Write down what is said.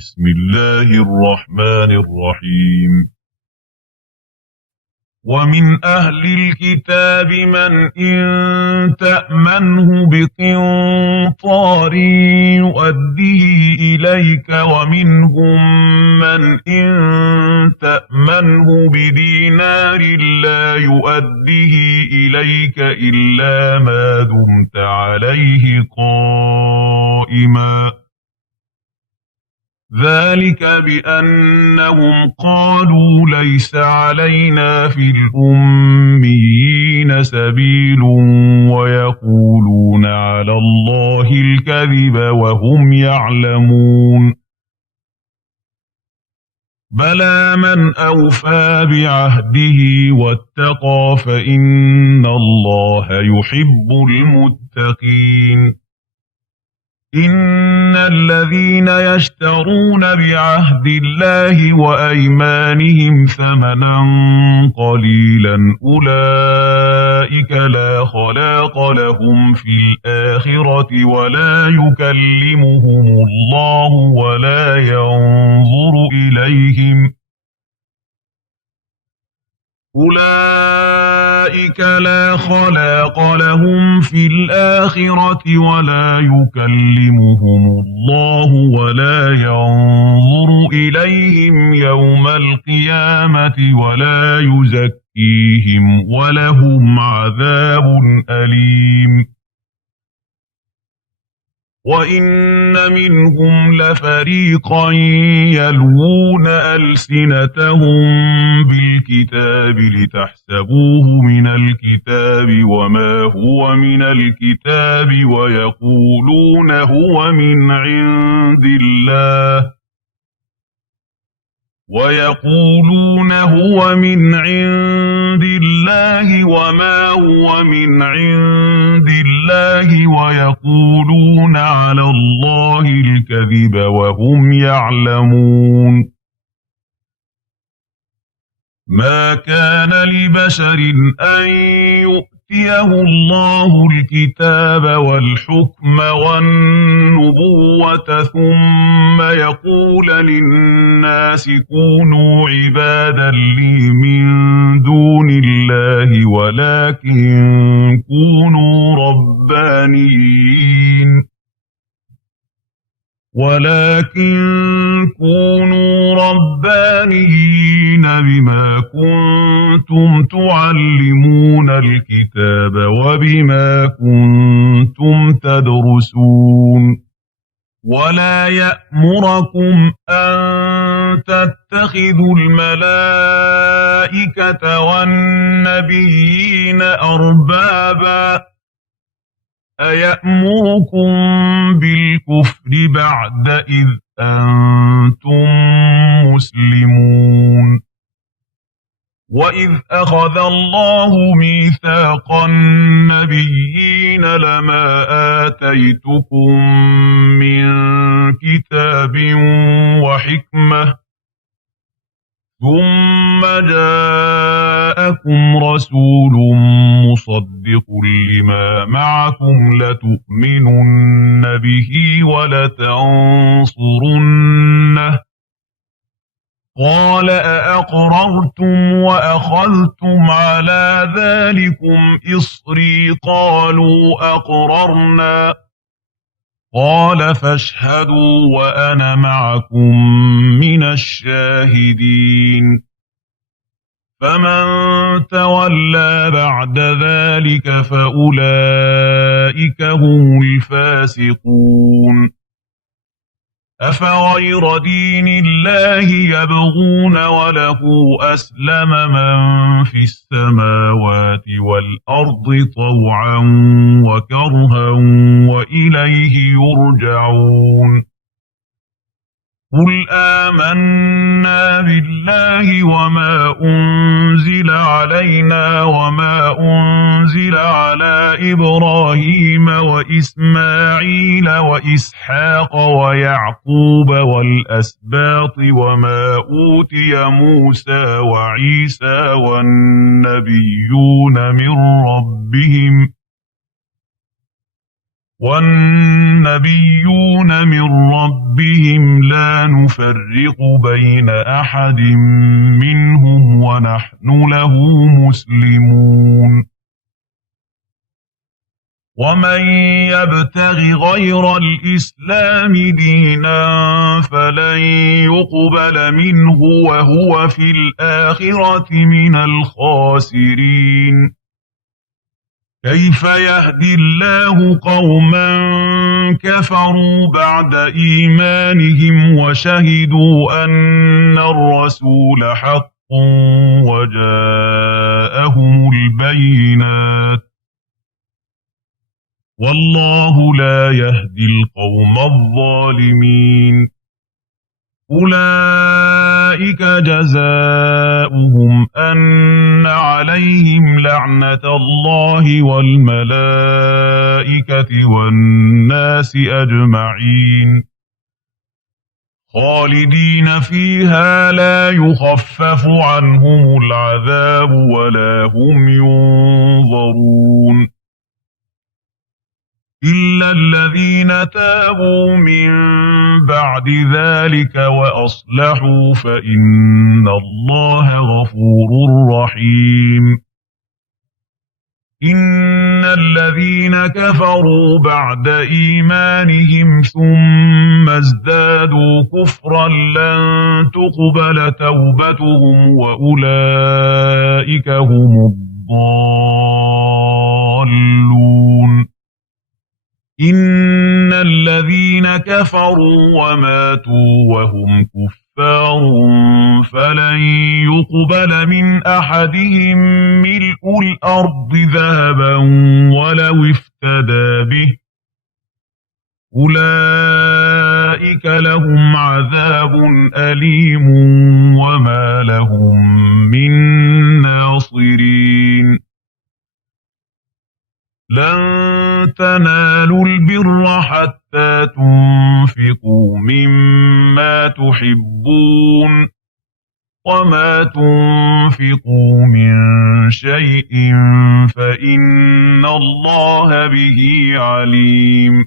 بسم الله الرحمن الرحيم. ومن أهل الكتاب من إن تأمنه بقنطار يؤديه إليك ومنهم من إن تأمنه بدينار لا يؤديه إليك إلا ما دمت عليه قائما ذلك بأنهم قالوا ليس علينا في الأميين سبيل ويقولون على الله الكذب وهم يعلمون بلى من أوفى بعهده واتقى فإن الله يحب المتقين إن الذين يشترون بعهد الله وأيمانهم ثمنا قليلا أولئك لا خلاق لهم في الآخرة ولا يكلمهم الله ولا ينظر إليهم أولئك لا خلاق لهم في الآخرة ولا يكلمهم الله ولا ينظر إليهم يوم القيامة ولا يزكيهم ولهم عذاب أليم وإن منهم لفريقا يلوون ألسنتهم بالكتاب لتحسبوه من الكتاب وما هو من الكتاب ويقولون هو من عند الله وما هو من عند الله ويقولون على الله الكذب وهم يعلمون ما كان لبشر أن يؤتيه الله الكتاب والحكم والنبوة ثم يقول للناس كونوا عبادا لي من دون الله ولكن كونوا ربانيين بما كنتم تعلمون الكتاب وبما كنتم تدرسون ولا يأمركم أن تتخذوا الملائكة والنبيين أربابا أيأمركم بالكفر بعد إذ أنتم مسلمون وإذ أخذ الله ميثاق النبيين لما آتيتكم من كتاب وحكمة ثم جاءكم رسول مصدق لما معكم لتؤمنن به ولتنصرنه قال أأقررتم وأخذتم على ذلكم إصري قالوا أقررنا قال فاشهدوا وأنا معكم من الشاهدين فمن تولى بعد ذلك فأولئك هم الفاسقون أفغير دين الله يبغون وله أسلم من في السماوات والأرض طوعا وكرها وإليه يرجعون قل آمنا بالله وما أنزل علينا وما أنزل على إبراهيم وإسماعيل وإسحاق ويعقوب والأسباط وما أوتي موسى وعيسى والنبيون من ربهم والنبيون من ربهم لا نفرق بين أحد منهم ونحن له مسلمون ومن يبتغ غير الإسلام دينا فلن يقبل منه وهو في الآخرة من الخاسرين كيف يهدي الله قوما كفروا بعد إيمانهم وشهدوا أن الرسول حق وجاءهم البينات والله لا يهدي القوم الظالمين أولئك جزاؤهم أن عليهم لعنة الله والملائكة والناس أجمعين خالدين فيها لا يخفف عنهم العذاب ولا هم ينظرون إلا الذين تابوا من بعد ذلك وأصلحوا فإن الله غفور رحيم إن الذين كفروا بعد إيمانهم ثم ازدادوا كفرا لن تقبل توبتهم وأولئك هم الضالون إن الذين كفروا وماتوا وهم كفار فلن يقبل من أحدهم ملء الأرض ذهبا ولو افتدى به أولئك لهم عذاب أليم وما لهم من ناصرين لن تنالوا البر حتى تنفقوا مما تحبون وما تنفقوا من شيء فإن الله به عليم